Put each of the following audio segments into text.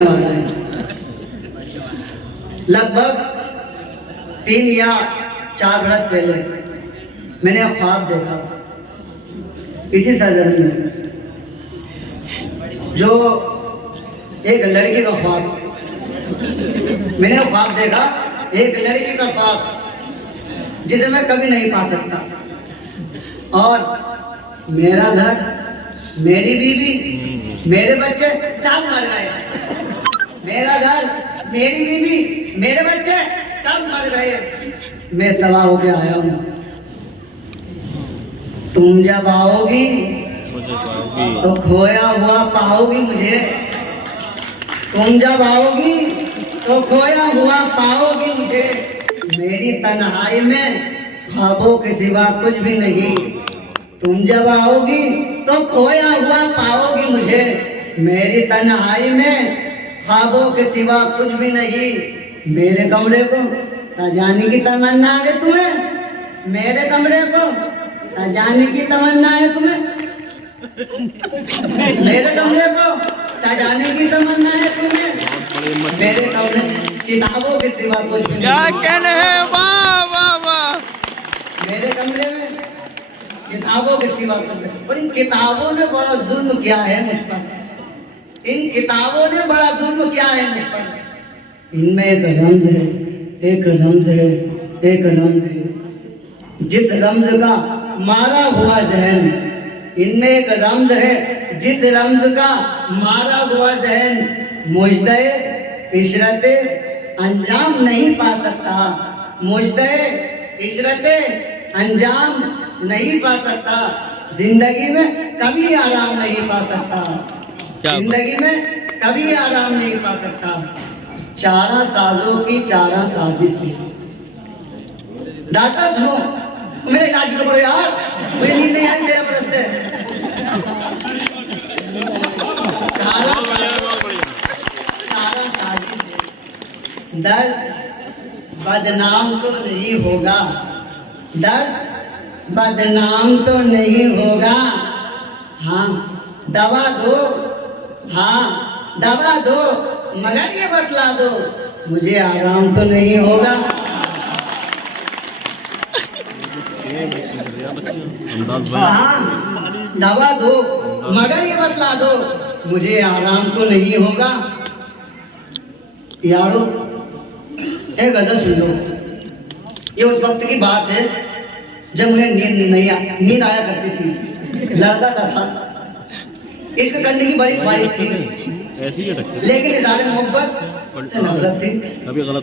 वाला है। लगभग 3 या 4 बरस पहले मैंने ख्वाब देखा इसी सरजमीन में, जो एक लड़की का ख्वाब। मैंने ख्वाब देखा एक लड़की का ख्वाब जिसे मैं कभी नहीं पा सकता, और मेरा घर, मेरी बीवी, मेरे बच्चे सब मर गए। मेरा घर, मेरी बीवी, मेरे बच्चे सब मर गए। मैं तबाह होके आया हूँ। तुम जब आओगी तो खोया हुआ पाओगी मुझे। तुम जब आओगी तो खोया हुआ पाओगी मुझे। मेरी तन्हाई में ख्वाबों के सिवा कुछ भी नहीं। तुम जब आओगी तो खोया हुआ पाओगी मुझे। मेरी तन्हाई में ख्वाबों के सिवा कुछ भी नहीं। मेरे कमरे को सजाने की तमन्ना है तुम्हें? मेरे कमरे को सजाने की तमन्ना है तुम्हें? मेरे कमरे को सजाने की तमन्ना है तुम्हें? मेरे कमरे किताबों के सिवा कुछ भी नहीं। क्या कहने हैं? वाह वाह वाह। मेरे कमरे में किताबों के सिवा कुछ नहीं। और इन किताबों ने बड़ा जुल्म किया है मुझ पर। इन किताबों ने बड़ा जुल्म किया है मुझ पर। इनमें एक रमज है, एक रमज है, एक रमज है, जिस रमज का मारा हुआ जहन। इनमें एक रमज है, जिस रमज का मारा हुआ जहन मुजदे इशरते अंजाम नहीं पा सकता। मुजदे इशरते अंजाम नहीं पा सकता। जिंदगी में कभी आराम नहीं पा सकता। जिंदगी में कभी आराम नहीं पा सकता। चारा साजों की चारा साजिश है। डॉक्टर सुनो, मेरे इलाज भी तो करो यार, मुझे नींद नहीं आई 13 बरस से। चारा साजिश है। दर्द बदनाम तो नहीं होगा। दर्द बदनाम तो नहीं होगा। हाँ दवा दो, हाँ दवा दो, मगर ये बतला दो मुझे आराम तो नहीं होगा। हाँ दवा दो, मगर ये बतला दो मुझे आराम तो नहीं होगा। यारो एक गजल सुन लो। ये उस वक्त की बात है जब मुझे नींद आया करती थी। लड़का सा था, इश्क करने की बड़ी ख्वाहिश थी, लेकिन इज़हार मोहब्बत से नफरत थी।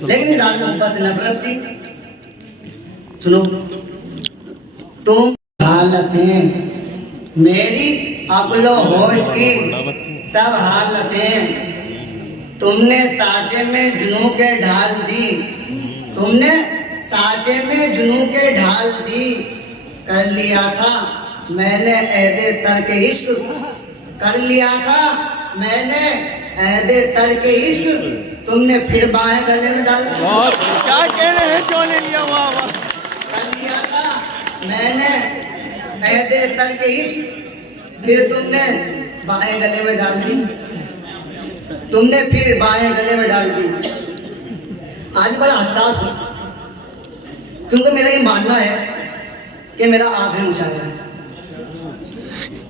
लेकिन इज़हार मोहब्बत से नफरत थी। सुनो, तुम हालतें मेरी अक्लो होश की सब हालतें तुमने साँचे में जुनू के ढाल दी। तुमने साँचे में जुनू के ढाल दी। कर लिया था मैंने ऐदे तर्क इश्क, कर लिया था मैंने ऐदे तर्क इश्क, तुमने फिर बाएं गले में डाल दी। क्या कह रहे हैं? क्यों ले लिया? वाह वाह। कर लिया था मैंने ऐदे तर्क इश्क, फिर तुमने बाएं गले में डाल दी। तुमने फिर बाएं गले में डाल दी। आज बड़ा हसास हूँ, क्योंकि मेरा ये मानना है कि मेरा आखिरी मुशायरा है।